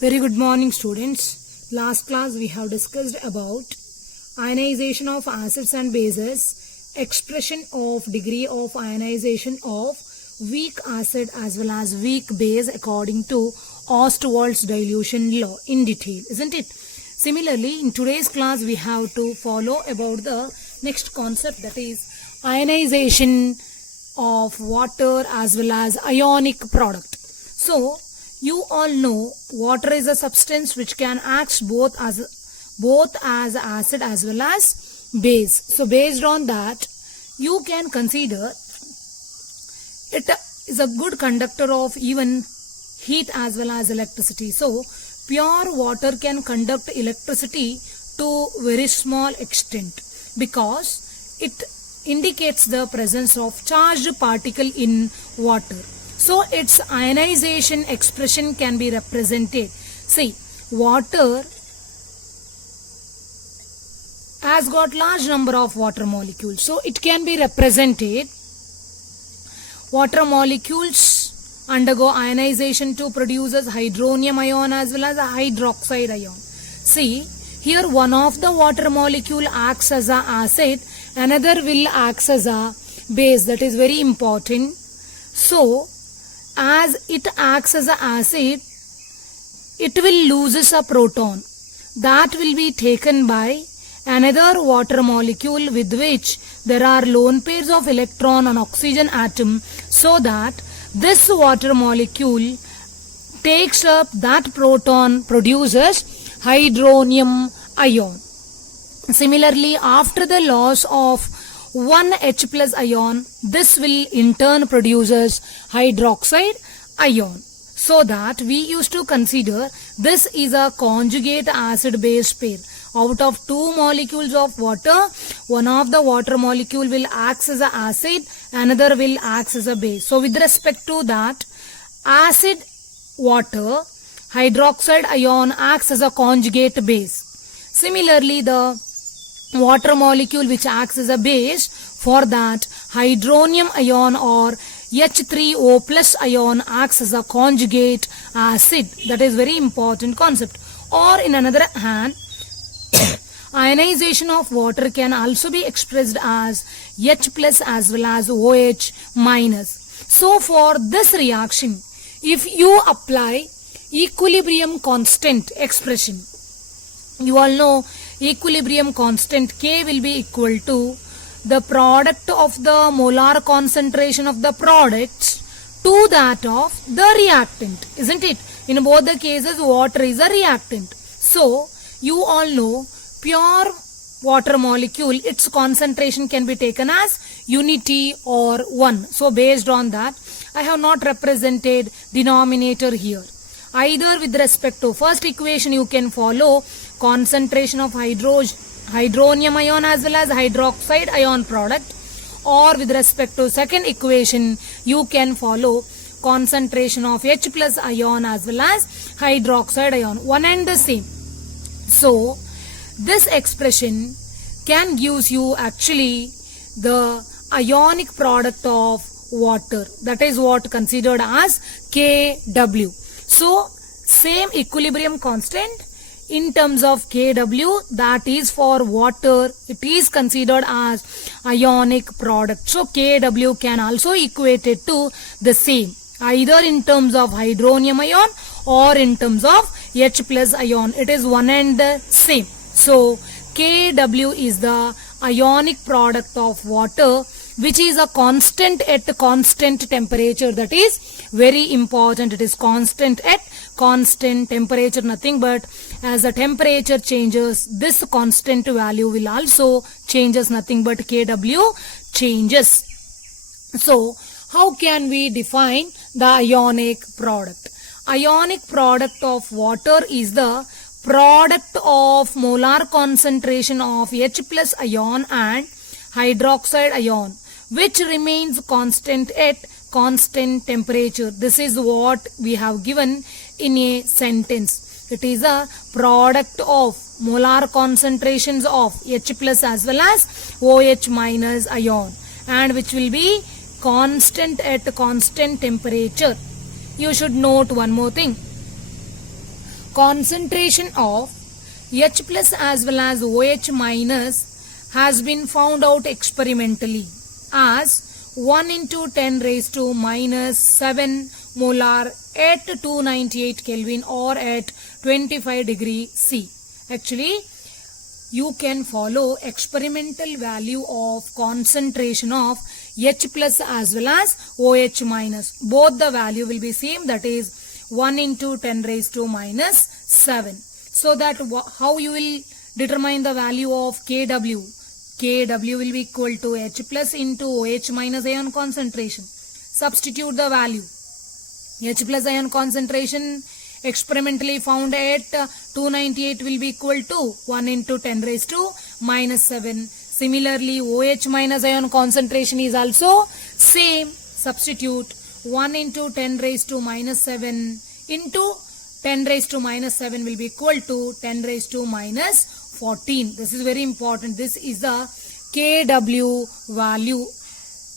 Very good morning, students. Last class we have discussed about ionization of acids and bases, expression of degree of ionization of weak acid as well as weak base according to Ostwald's dilution law in detail, isn't it? Similarly, in today's class we have to follow about the next concept, that is ionization of water as well as ionic product. So, you all know water is a substance which can act both as acid as well as base. So based on that, you can consider it is a good conductor of even heat as well as electricity. So pure water can conduct electricity to very small extent because it indicates the presence of charged particle in water. So its ionization expression can be represented. See, water has got large number of water molecules. So it can be represented. Water molecules undergo ionization to produce hydronium ion as well as a hydroxide ion. See, here one of the water molecule acts as a acid, another will act as a base. That is very important. So as it acts as an acid, it will lose a proton that will be taken by another water molecule with which there are lone pairs of electron on oxygen atom, so that this water molecule takes up that proton, produces hydronium ion. Similarly, after the loss of one H plus ion, this will in turn produces hydroxide ion. So that we used to consider this is a conjugate acid base pair. Out of two molecules of water, one of the water molecule will act as an acid, another will act as a base. So with respect to that, acid water, hydroxide ion acts as a conjugate base. Similarly, the water molecule which acts as a base, for that hydronium ion or H3O plus ion acts as a conjugate acid. That is very important concept. Or in another hand, ionization of water can also be expressed as H plus as well as OH minus. So for this reaction, if you apply equilibrium constant expression, you all know equilibrium constant K will be equal to the product of the molar concentration of the products to that of the reactant, isn't it? In both the cases, water is a reactant. So you all know pure water molecule, its concentration can be taken as unity or 1. So based on that, I have not represented denominator here. Either with respect to first equation, you can follow concentration of hydronium ion as well as hydroxide ion product, or with respect to second equation, you can follow concentration of H plus ion as well as hydroxide ion, one and the same. So this expression can give you actually the ionic product of water, that is what considered as Kw. So same equilibrium constant in terms of Kw, that is for water, it is considered as ionic product. So Kw can also equate it to the same, either in terms of hydronium ion or in terms of H plus ion. It is one and the same. So Kw is the ionic product of water, which is a constant at constant temperature. That is very important. It is constant at constant temperature, nothing but as the temperature changes, this constant value will also changes, nothing but Kw changes. So how can we define the ionic product? Ionic product of water is the product of molar concentration of H plus ion and hydroxide ion, which remains constant at constant temperature. This is what we have given in a sentence. It is a product of molar concentrations of H plus as well as OH minus ion, and which will be constant at constant temperature. You should note one more thing. concentration of H plus as well as OH minus has been found out experimentally as 1 into 10 raised to minus 7 molar at 298 Kelvin or at 25 degree C. Actually, you can follow experimental value of concentration of H plus as well as OH minus. Both the value will be same, that is 1 into 10 raised to minus 7. So that how you will determine the value of Kw? Kw will be equal to H plus into OH minus ion concentration. Substitute the value. H plus ion concentration experimentally found at 298 will be equal to 1 into 10 raised to minus 7. Similarly, OH minus ion concentration is also same. Substitute 1 into 10 raised to minus 7 into 10 raised to minus 7 will be equal to 10 raised to minus 14. This is very important. This is the Kw value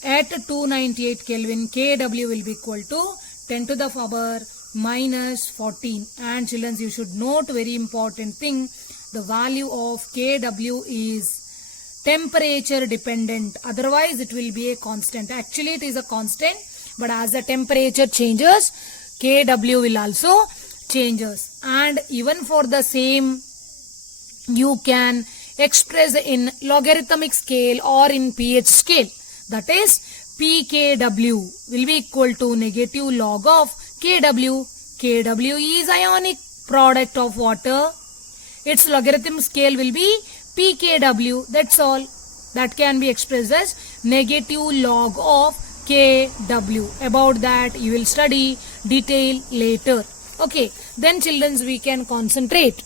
at 298 Kelvin. Kw will be equal to 10 to the power minus 14. And children, you should note very important thing. The value of Kw is temperature dependent. Otherwise, it will be a constant. Actually, it is a constant. But as the temperature changes, Kw will also changes. And even for the same, you can express in logarithmic scale or in pH scale. That is, pKw will be equal to negative log of Kw. Kw is ionic product of water. Its logarithm scale will be pKw. That's all. That can be expressed as negative log of Kw. About that you will study detail later. Okay. Then children, we can concentrate.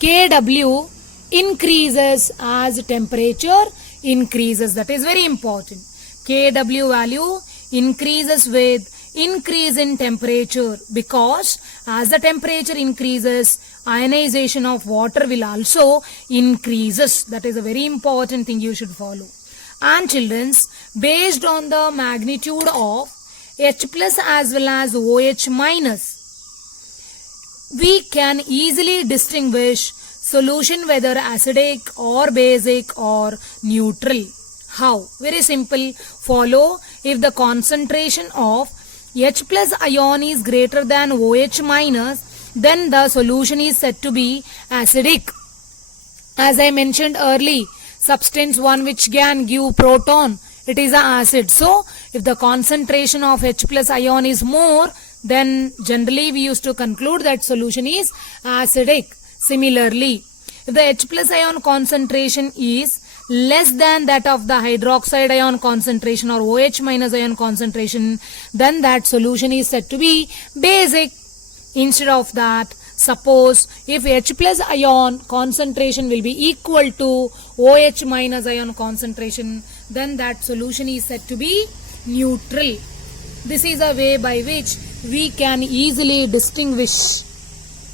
Kw increases as temperature increases. That is very important. Kw value increases with increase in temperature, because as the temperature increases, ionization of water will also increases. That is a very important thing you should follow. And children, based on the magnitude of H plus as well as OH minus, we can easily distinguish solution whether acidic or basic or neutral. How? Very simple. Follow, if the concentration of H plus ion is greater than OH minus, then the solution is said to be acidic. As I mentioned earlier, substance 1 which can give proton, it is an acid. So, if the concentration of H plus ion is more, then generally we used to conclude that solution is acidic. Similarly, if the H plus ion concentration is less than that of the hydroxide ion concentration or OH minus ion concentration, then that solution is said to be basic. Instead of that, suppose if H plus ion concentration will be equal to OH minus ion concentration, then that solution is said to be neutral. This is a way by which we can easily distinguish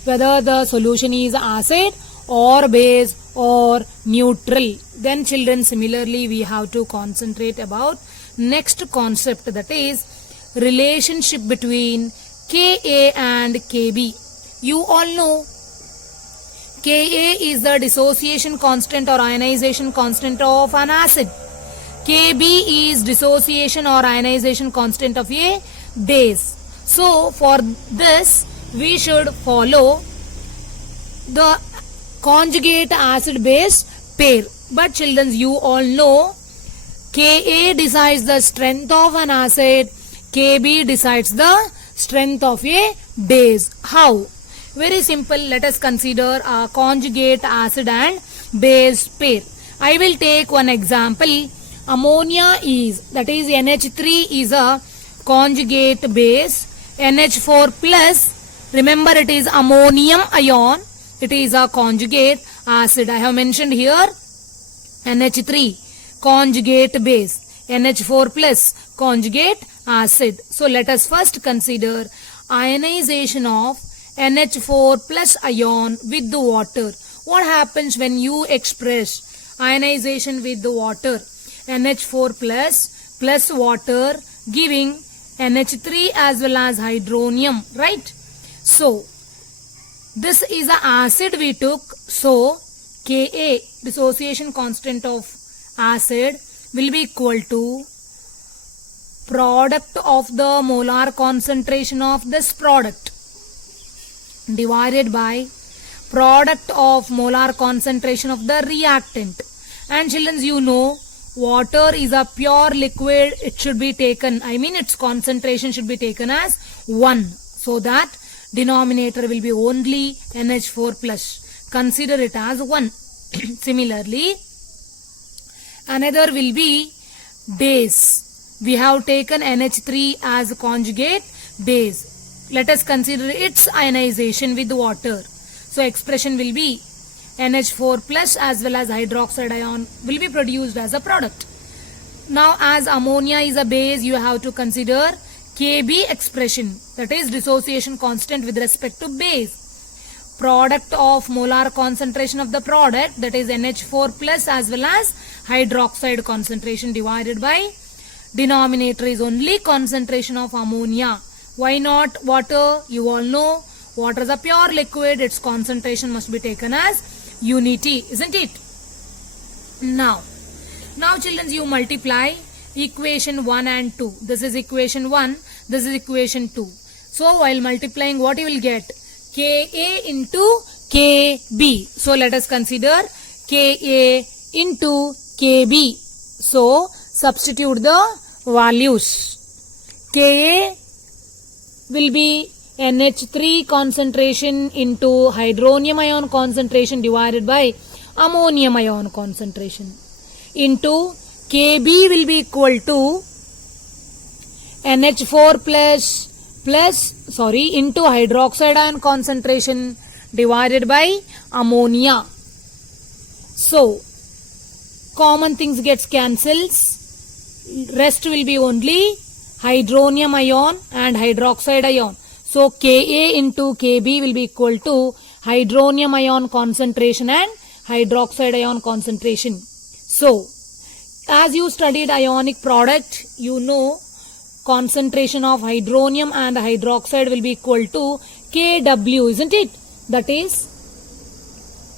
whether the solution is acid or base or neutral. Then children, similarly we have to concentrate about next concept, that is relationship between Ka and Kb. You all know Ka is the dissociation constant or ionization constant of an acid. Kb is dissociation or ionization constant of a base. So for this we should follow the conjugate acid base pair. But children, you all know Ka decides the strength of an acid, Kb decides the strength of a base. How? Very simple. Let us consider a conjugate acid and base pair. I will take one example. Ammonia is, that is NH3 is a conjugate base. NH4 plus, remember it is ammonium ion. It is a conjugate acid. I have mentioned here NH3 conjugate base, NH4 plus conjugate acid. So let us first consider ionization of NH4 plus ion with the water. What happens when you express ionization with the water? NH4 plus water giving NH3 as well as hydronium, right? So This is the acid we took, so Ka, dissociation constant of acid, will be equal to product of the molar concentration of this product divided by product of molar concentration of the reactant. And children, you know, water is a pure liquid. It should be taken, its concentration should be taken as 1, so that denominator will be only NH4 plus. Consider it as 1. Similarly, another will be base. We have taken NH3 as conjugate base. Let us consider its ionization with water. So expression will be NH4 plus as well as hydroxide ion will be produced as a product. Now as ammonia is a base, you have to consider Kb expression, that is dissociation constant with respect to base. Product of molar concentration of the product, that is NH4 plus as well as hydroxide concentration divided by denominator is only concentration of ammonia. Why not water? You all know water is a pure liquid. Its concentration must be taken as unity, isn't it? Now children, you multiply equation 1 and 2. This is equation 1, this is equation 2. So while multiplying, what you will get? Ka into Kb. So let us consider Ka into Kb. So substitute the values. Ka will be NH3 concentration into hydronium ion concentration divided by ammonium ion concentration into Kb will be equal to NH4 into hydroxide ion concentration divided by ammonia. So common things gets cancels. Rest will be only hydronium ion and hydroxide ion. So Ka into Kb will be equal to hydronium ion concentration and hydroxide ion concentration. So as you studied ionic product, you know concentration of hydronium and hydroxide will be equal to Kw, isn't it? That is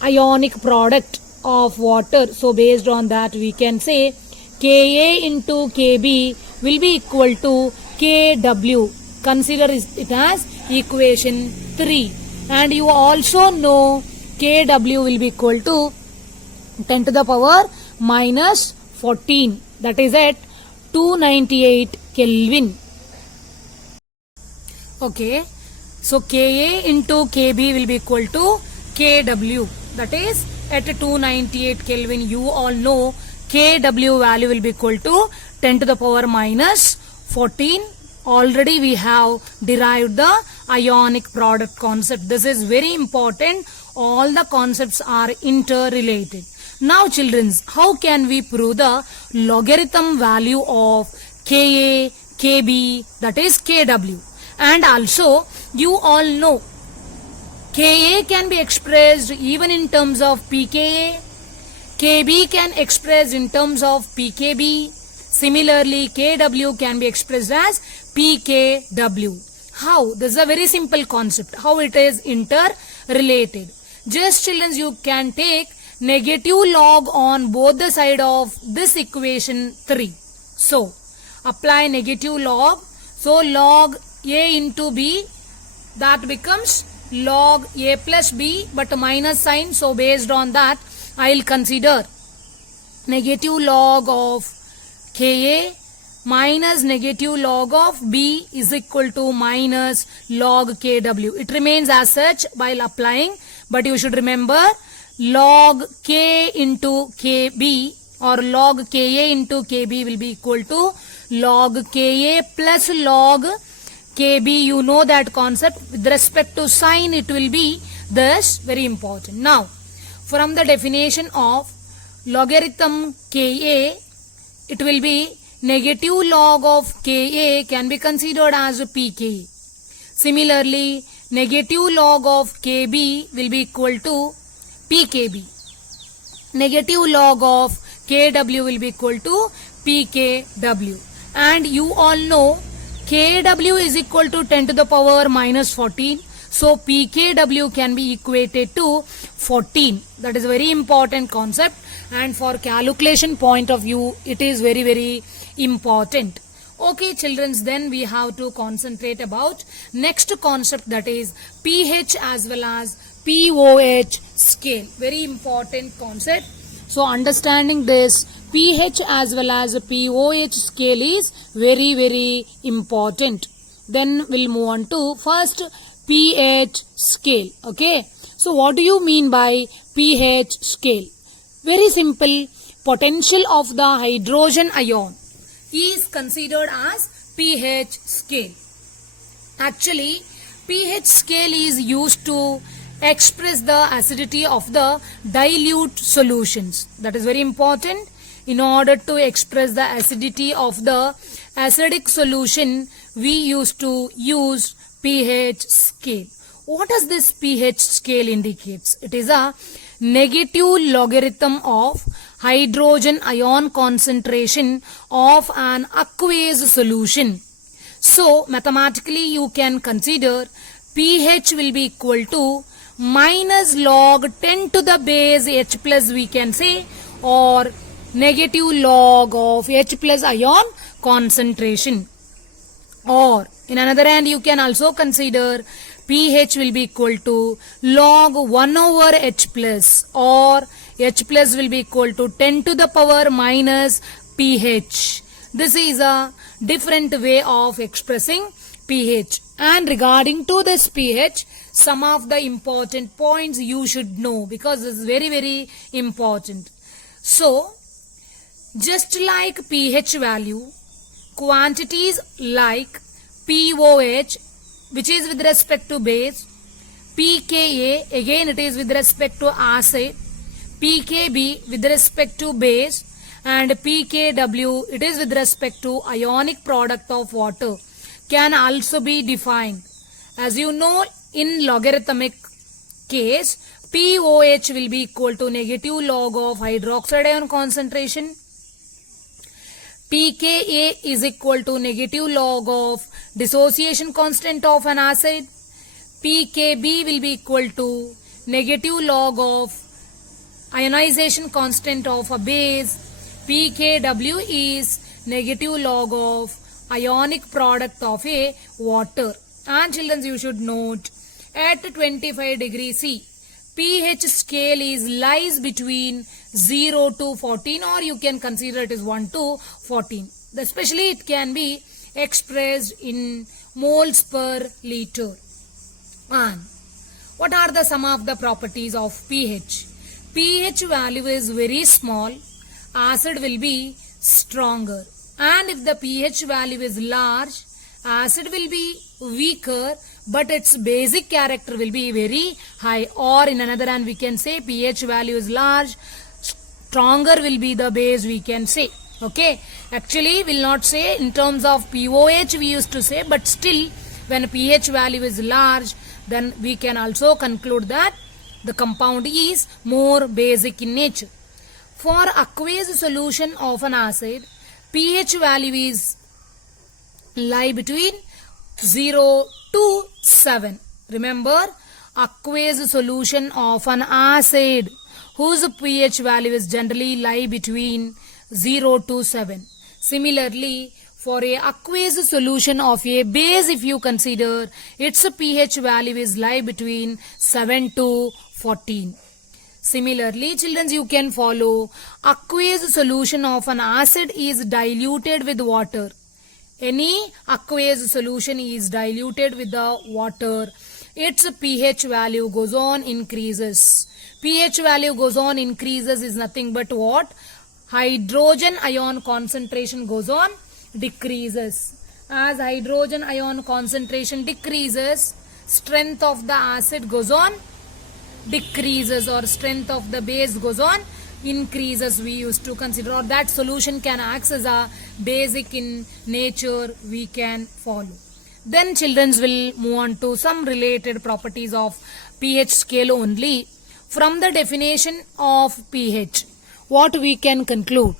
ionic product of water. So based on that, we can say Ka into Kb will be equal to Kw. Consider it as equation 3. And you also know Kw will be equal to 10 to the power minus 14. That is at 298 Kelvin. Okay. So Ka into Kb will be equal to Kw. That is at 298 Kelvin. You all know Kw value will be equal to 10 to the power minus 14. Already we have derived the ionic product concept. This is very important. All the concepts are interrelated. Now children, how can we prove the logarithm value of Ka, Kb, that is Kw? And also you all know Ka can be expressed even in terms of pKa, Kb can express in terms of pKb. Similarly, Kw can be expressed as pKw. How? This is a very simple concept. How it is interrelated. Just children, you can take negative log on both the side of this equation 3. So, apply negative log. So, log A into B, that becomes log A plus B, but minus sign. So, based on that, I will consider negative log of Ka minus negative log of B is equal to minus log Kw. It remains as such while applying, but you should remember log K into Kb or log Ka into Kb will be equal to log Ka plus log Kb. You know that concept. With respect to sign, it will be thus very important. Now, from the definition of logarithm Ka, it will be negative log of Ka can be considered as pKa. Similarly, negative log of Kb will be equal to pKb. Negative log of Kw will be equal to pKw. And you all know Kw is equal to 10 to the power minus 14. So pKw can be equated to 14. That is a very important concept, and for calculation point of view it is very very important. Okay children, then we have to concentrate about next concept, that is pH as well as pOH scale. Very important concept. So understanding this pH as well as pOH scale is very very important. Then we'll move on to first pH scale. Okay, so what do you mean by pH scale? Very simple. Potential of the hydrogen ion is considered as pH scale. Actually, pH scale is used to express the acidity of the dilute solutions. That is very important. In order to express the acidity of the acidic solution, we used to use pH scale. What does this pH scale indicates? It is a negative logarithm of hydrogen ion concentration of an aqueous solution. So mathematically you can consider pH will be equal to minus log 10 to the base H plus, we can say, or negative log of H plus ion concentration. Or in another hand you can also consider pH will be equal to log 1 over H plus, or H plus will be equal to 10 to the power minus pH. This is a different way of expressing pH. And regarding to this pH, some of the important points you should know, because this is very very important. So just like pH value, quantities like pOH, which is with respect to base, pKa, again it is with respect to acid, pKb with respect to base, and pKw, it is with respect to ionic product of water, can also be defined. As you know, in logarithmic case, pOH will be equal to negative log of hydroxide ion concentration, pKa is equal to negative log of dissociation constant of an acid, pKb will be equal to negative log of ionization constant of a base, pKw is negative log of ionic product of a water. And children, you should note, at 25 degrees C, pH scale lies between 0 to 14, or you can consider it is 1 to 14. Especially it can be expressed in moles per liter. And what are the some of the properties of pH? pH value is very small, acid will be stronger. And if the pH value is large, acid will be weaker, but its basic character will be very high. Or in another hand we can say pH value is large, stronger will be the base, we can say. Okay, actually will not say in terms of pOH we used to say, but still when pH value is large, then we can also conclude that the compound is more basic in nature. For aqueous solution of an acid, pH value is lie between 0 to 7. Remember, aqueous solution of an acid whose pH value is generally lie between 0 to 7. Similarly, for a aqueous solution of a base, if you consider, its pH value is lie between 7 to 14. Similarly, children, you can follow aqueous solution of an acid is diluted with water. Any aqueous solution is diluted with the water, its pH value goes on increases. pH value goes on increases is nothing but what? Hydrogen ion concentration goes on decreases. As hydrogen ion concentration decreases, strength of the acid goes on decreases, or strength of the base goes on increases, we used to consider, or that solution can act as a basic in nature, we can follow. Then children will move on to some related properties of pH scale only. From the definition of pH, what we can conclude?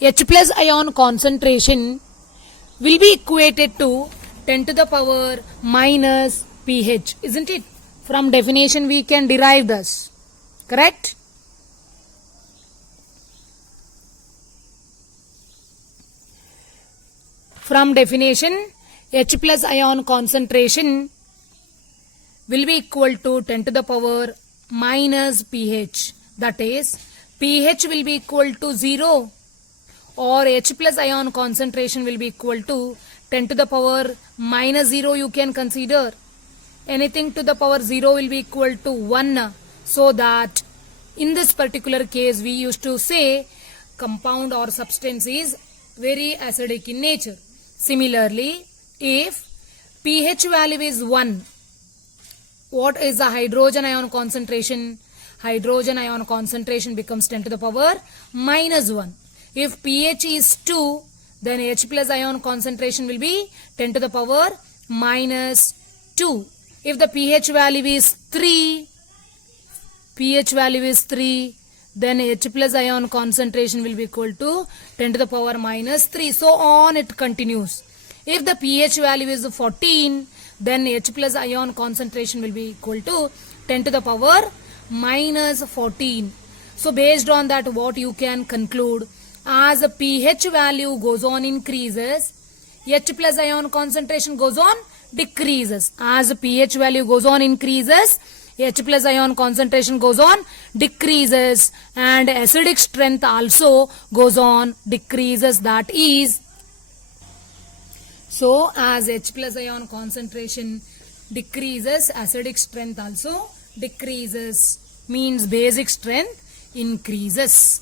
H plus ion concentration will be equated to 10 to the power minus pH, isn't it? From definition we can derive this, correct? From definition, H plus ion concentration will be equal to 10 to the power minus pH. That is, pH will be equal to 0 or H plus ion concentration will be equal to 10 to the power minus 0 you can consider. Anything to the power 0 will be equal to 1. So that in this particular case we used to say compound or substance is very acidic in nature. Similarly, if pH value is 1, what is the hydrogen ion concentration? Hydrogen ion concentration becomes 10 to the power minus 1. If pH is 2, then H plus ion concentration will be 10 to the power minus 2. If the pH value is 3, then H plus ion concentration will be equal to 10 to the power minus 3. So on it continues. If the pH value is 14, then H plus ion concentration will be equal to 10 to the power minus 14. So based on that, what you can conclude, as the pH value goes on increases, H plus ion concentration goes on decreases. As the pH value goes on increases, H plus ion concentration goes on decreases, and acidic strength also goes on decreases. That is, so as H plus ion concentration decreases, acidic strength also decreases, means basic strength increases.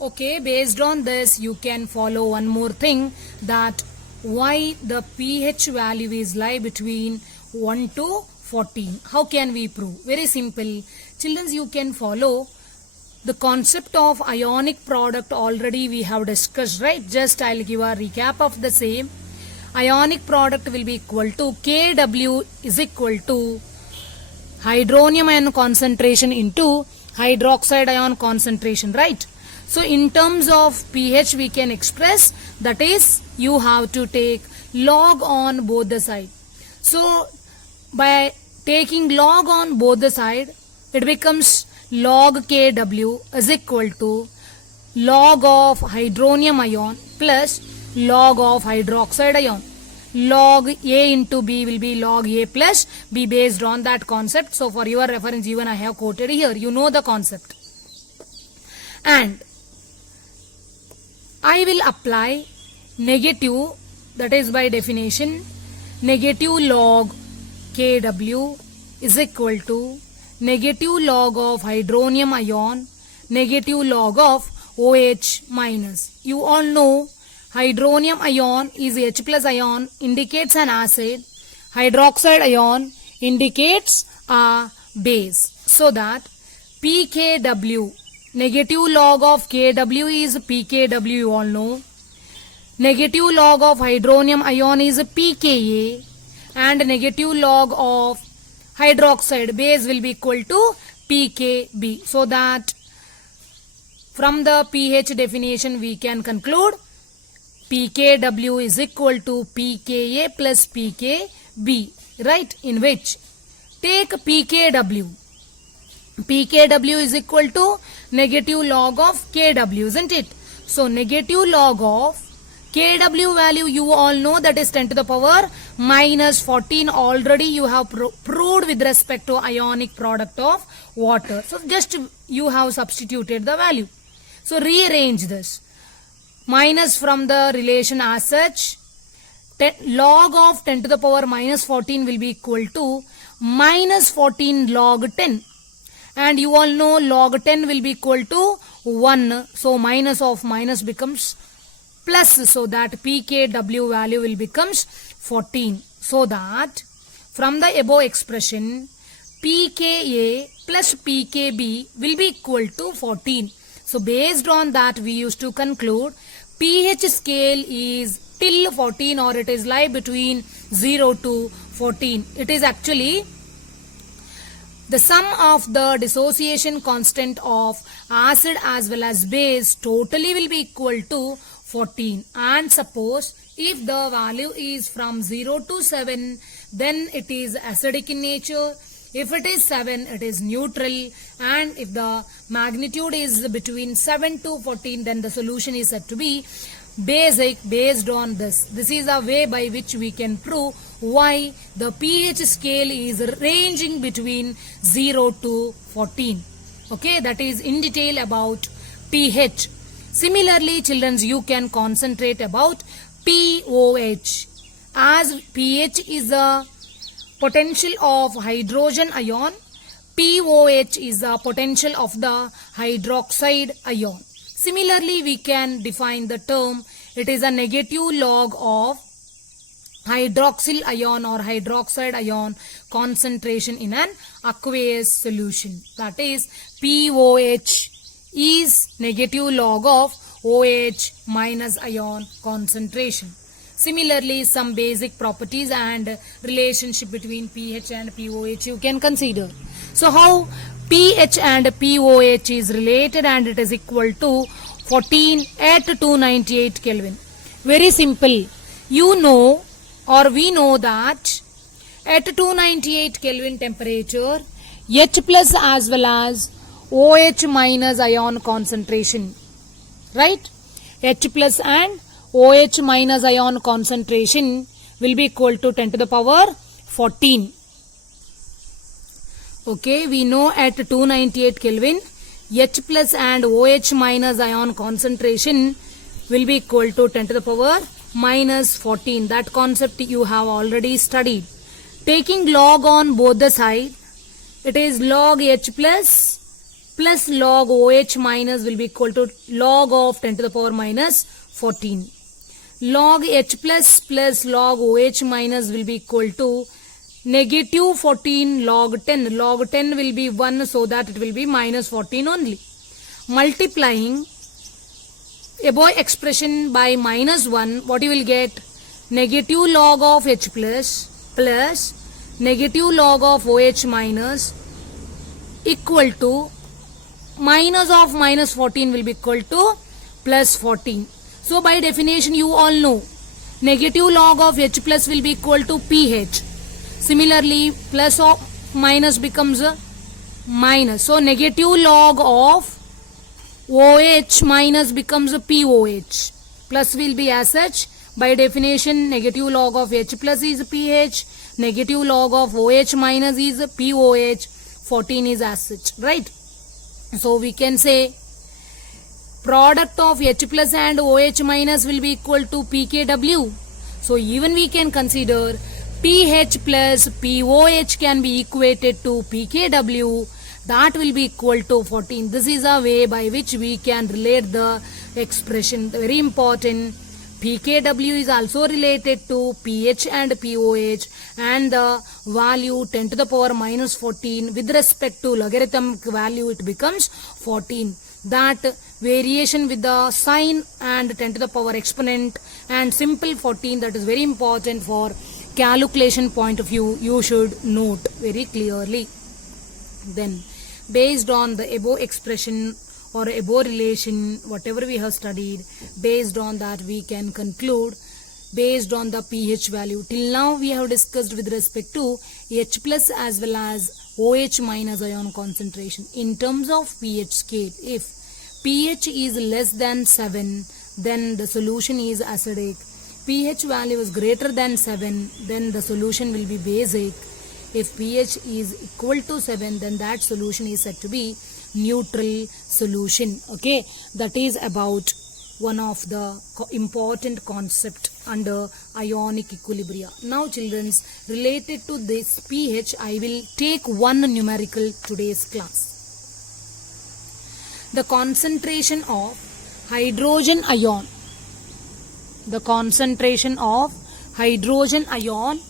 Okay, based on this you can follow one more thing, that why the pH value is lie between 1 to 14. How can we prove? Very simple. Children, you can follow the concept of ionic product already we have discussed, right? Just I'll give a recap of the same. Ionic product will be equal to Kw is equal to hydronium ion concentration into hydroxide ion concentration, right? So in terms of pH we can express, that is, you have to take log on both the side. So by taking log on both the side, it becomes log Kw is equal to log of hydronium ion plus log of hydroxide ion. Log A into B will be log A plus B based on that concept. So for your reference, even I have quoted here. You know the concept. And I will apply negative, that is by definition, negative log Kw is equal to negative log of hydronium ion, negative log of OH minus. You all know hydronium ion is H plus ion, indicates an acid. Hydroxide ion indicates a base. So that pKw, negative log of Kw is pKw, you all know. Negative log of hydronium ion is pKa, and negative log of hydroxide base will be equal to pKb. So that from the pH definition we can conclude pKw is equal to pKa plus pKb, right? In which take pKw. pKw is equal to negative log of Kw, isn't it? So negative log of Kw value you all know, that is 10 to the power minus 14. Already you have proved with respect to ionic product of water. So just you have substituted the value. So rearrange this. Minus from the relation as such, log of 10 to the power minus 14 will be equal to minus 14 log 10. And you all know log 10 will be equal to 1. So minus of minus becomes plus. So that pKw value will becomes 14. So that from the above expression, pKa plus pKb will be equal to 14. So based on that we used to conclude pH scale is till 14, or it is lie between 0 to 14. It is actually the sum of the dissociation constant of acid as well as base totally will be equal to 14. And suppose if the value is from 0 to 7, then it is acidic in nature. If it is 7, it is neutral, and if the magnitude is between 7 to 14, then the solution is said to be basic based on this. This is a way by which we can prove why the pH scale is ranging between 0 to 14. Okay, that is in detail about pH. Similarly, children, you can concentrate about pOH. As pH is a potential of hydrogen ion, pOH is the potential of the hydroxide ion. Similarly, we can define the term, it is a negative log of hydroxyl ion or hydroxide ion concentration in an aqueous solution. That is, pOH is negative log of OH minus ion concentration. Similarly, some basic properties and relationship between pH and pOH you can consider. So, how pH and pOH is related, and it is equal to 14 at 298 Kelvin. Very simple. You know, or we know that at 298 Kelvin temperature, H plus as well as OH minus ion concentration, right? H plus and OH minus ion concentration will be equal to 10 to the power 14. Okay, we know at 298 Kelvin, H plus and OH minus ion concentration will be equal to 10 to the power minus 14. That concept you have already studied. Taking log on both the side, it is log H plus log OH minus will be equal to log of 10 to the power minus 14. Log H plus log OH minus will be equal to negative 14 log 10. Log 10 will be 1, so that it will be minus 14 only. Multiplying above expression by minus 1, what you will get? Negative log of H plus negative log of OH minus equal to minus of minus 14 will be equal to plus 14. So, by definition, you all know negative log of H plus will be equal to pH. Similarly, plus or minus becomes a minus. So, negative log of OH minus becomes a pOH. Plus will be as such. By definition, negative log of H plus is pH. Negative log of OH minus is pOH. 14 is as such, right? So, we can say product of H plus and OH minus will be equal to pKW. So, even we can consider pH plus pOH can be equated to pKW. That will be equal to 14. This is a way by which we can relate the expression. Very important. pKW is also related to pH and pOH, and the value 10 to the power minus 14 with respect to logarithmic value it becomes 14. That variation with the sign and 10 to the power exponent and simple 14, that is very important for calculation point of view. You should note very clearly. Then, based on the above expression or above relation, whatever we have studied, based on that we can conclude based on the pH value. Till now we have discussed with respect to H plus as well as OH minus ion concentration. In terms of pH scale, if pH is less than 7, then the solution is acidic. pH value is greater than 7, then the solution will be basic. If pH is equal to 7, then that solution is said to be neutral solution. Okay, that is about one of the important concept under ionic equilibria. Now children, related to this pH, I will take one numerical today's class. The concentration of hydrogen ion. The concentration of hydrogen ion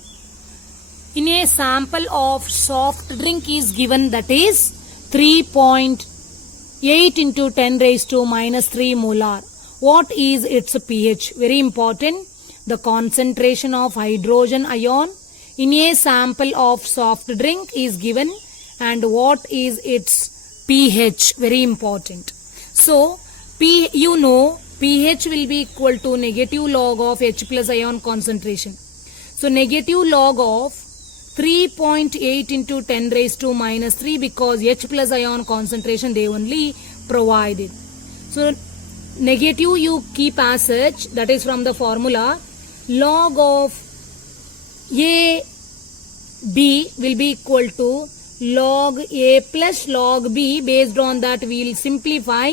in a sample of soft drink is given, that is 3.8 into 10 raised to minus 3 molar. What is its pH? Very important. The concentration of hydrogen ion in a sample of soft drink is given, and what is its pH? Very important. So, you know pH will be equal to negative log of H plus ion concentration. So, negative log of 3.8 into 10 raised to minus 3 because H plus ion concentration they only provided. So negative you keep as such, that is from the formula log of A B will be equal to log A plus log B. Based on that we will simplify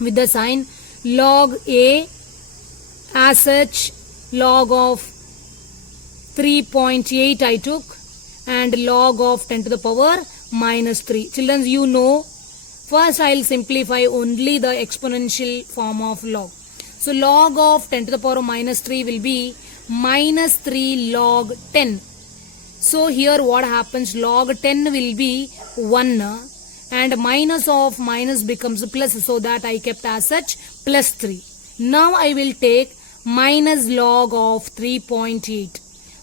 with the sign log A as such, log of 3.8 I took and log of 10 to the power minus 3. Children, you know, first I will simplify only the exponential form of log. So log of 10 to the power minus 3 will be minus 3 log 10. So here what happens, log 10 will be 1 and minus of minus becomes plus, so that I kept as such plus 3. Now I will take minus log of 3.8.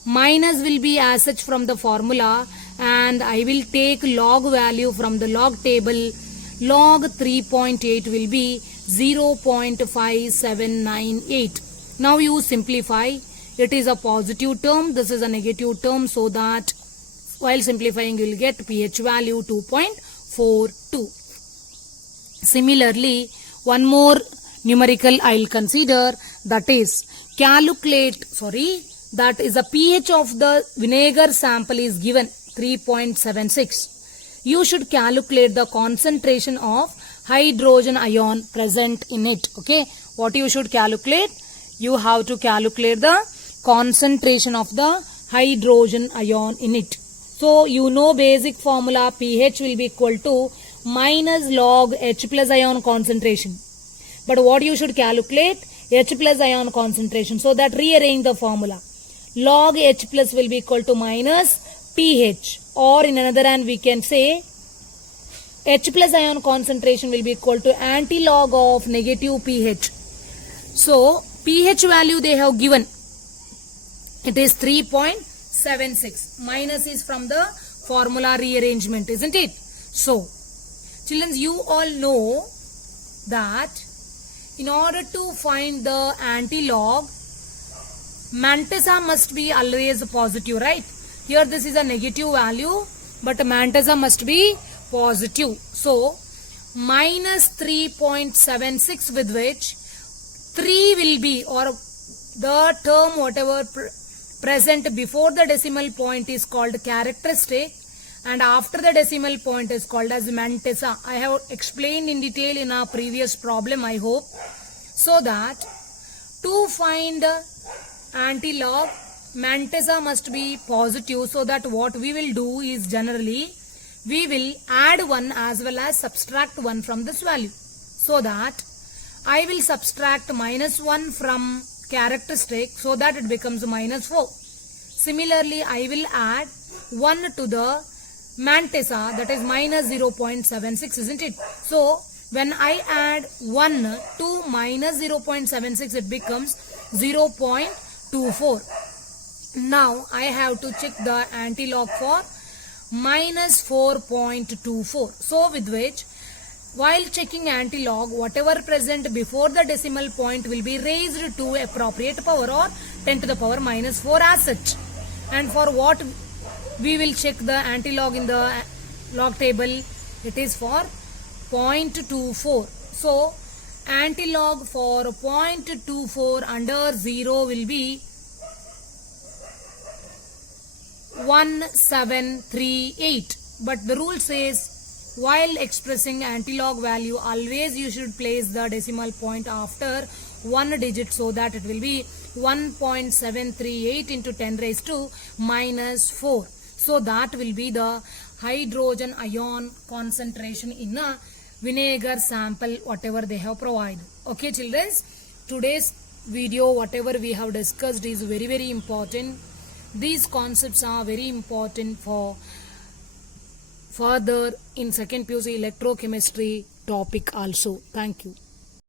Minus will be as such from the formula and I will take log value from the log table. Log 3.8 will be 0.5798. Now you simplify. It is a positive term, this is a negative term, so that while simplifying you will get pH value 2.42. Similarly, one more numerical I will consider, that is that is the pH of the vinegar sample is given 3.76. You should calculate the concentration of hydrogen ion present in it. Okay, what you should calculate? You have to calculate the concentration of the hydrogen ion in it. So you know basic formula, pH will be equal to minus log H plus ion concentration. But what you should calculate? H plus ion concentration. So that rearrange the formula. Log H plus will be equal to minus pH, or in another hand we can say H plus ion concentration will be equal to anti-log of negative pH. So pH value they have given, it is 3.76. Minus is from the formula rearrangement, isn't it? So children, you all know that in order to find the anti-log, mantissa must be always positive, right? Here this is a negative value, but mantissa must be positive. So minus 3.76, with which 3 will be, or the term whatever present before the decimal point is called characteristic, and after the decimal point is called as mantissa. I have explained in detail in our previous problem, I hope. So that to find anti-log, mantissa must be positive, so that what we will do is generally we will add 1 as well as subtract 1 from this value. So that I will subtract minus 1 from characteristic, so that it becomes minus 4. Similarly, I will add 1 to the mantissa, that is minus 0.76, isn't it? So when I add 1 to minus 0.76, it becomes 0.24. Now I have to check the anti-log for minus 4.24. So with which, while checking anti-log, whatever present before the decimal point will be raised to appropriate power, or 10 to the power minus 4 as such. And for what we will check the anti-log in the log table, it is for 0.24. So anti-log for 0.24 under 0 will be 1738. But the rule says, while expressing anti-log value, always you should place the decimal point after 1 digit, so that it will be 1.738 into 10 raised to minus 4. So that will be the hydrogen ion concentration in a vinegar sample, whatever they have provided. Okay children, today's video whatever we have discussed is very, very important. These concepts are very important for further in second PUC electrochemistry topic also. Thank you.